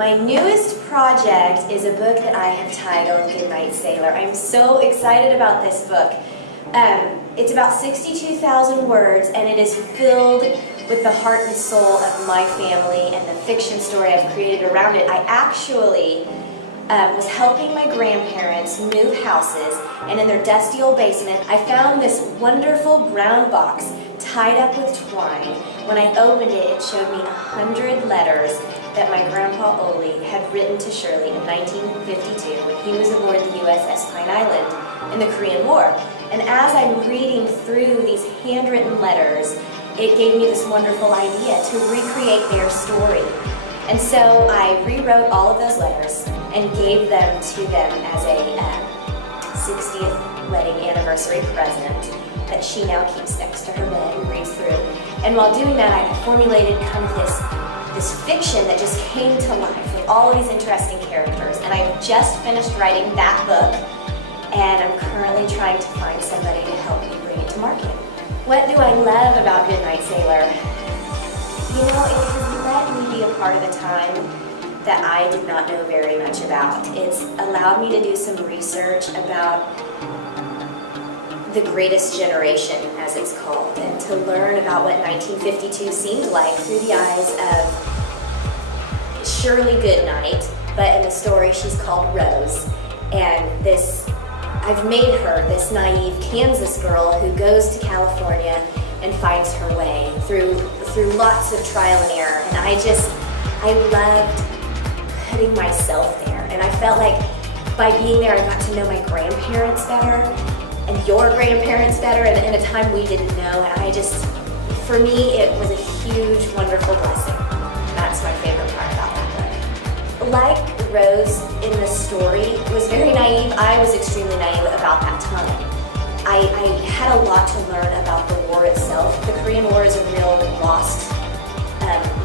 My newest project is a book that I have titled Goodnight, Sailor. I'm so excited about this book. It's about 62,000 words, and it is filled with the heart and soul of my family and the fiction story I've created around it. I actually was helping my grandparents move houses, and in their dusty old basement, I found this wonderful brown box tied up with twine. When I opened it, it showed me 100 letters that my grandpa Ole had written to Shirley in 1952 when he was aboard the USS Pine Island in the Korean War. And as I'm reading through these handwritten letters, it gave me this wonderful idea to recreate their story. And so I rewrote all of those letters and gave them to them as a 60th wedding anniversary present that she now keeps next to her bed and reads through. And while doing that, I formulated kind of this fiction that just came to life with all of these interesting characters. And I've just finished writing that book, and I'm currently trying to find somebody to help me bring it to market. What do I love about Goodnight, Sailor? You know, it has let me be a part of a time that I did not know very much about. It's allowed me to do some research about the greatest generation, as it's called, and to learn about what 1952 seemed like through the eyes of Shirley Goodnight, but in the story she's called Rose. And I've made her this naive Kansas girl who goes to California and finds her way through lots of trial and error. And I loved putting myself there. And I felt like by being there, I got to know my grandparents better and your grandparents better in a time we didn't know. And for me, it was a huge, wonderful blessing. That's my favorite part about that book. Like Rose in the story was very naive, I was extremely naive about that time. I had a lot to learn about the war itself. The Korean War is a real lost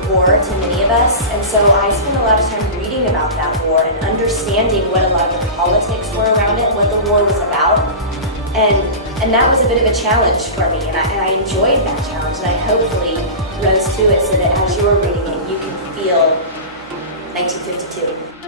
war to many of us, and so I spent a lot of time reading about that war and understanding what a lot of the politics were around it, what the war was about, and that was a bit of a challenge for me, and I enjoyed that challenge, and I hopefully rose to it so that as you're reading it, you can feel 1952.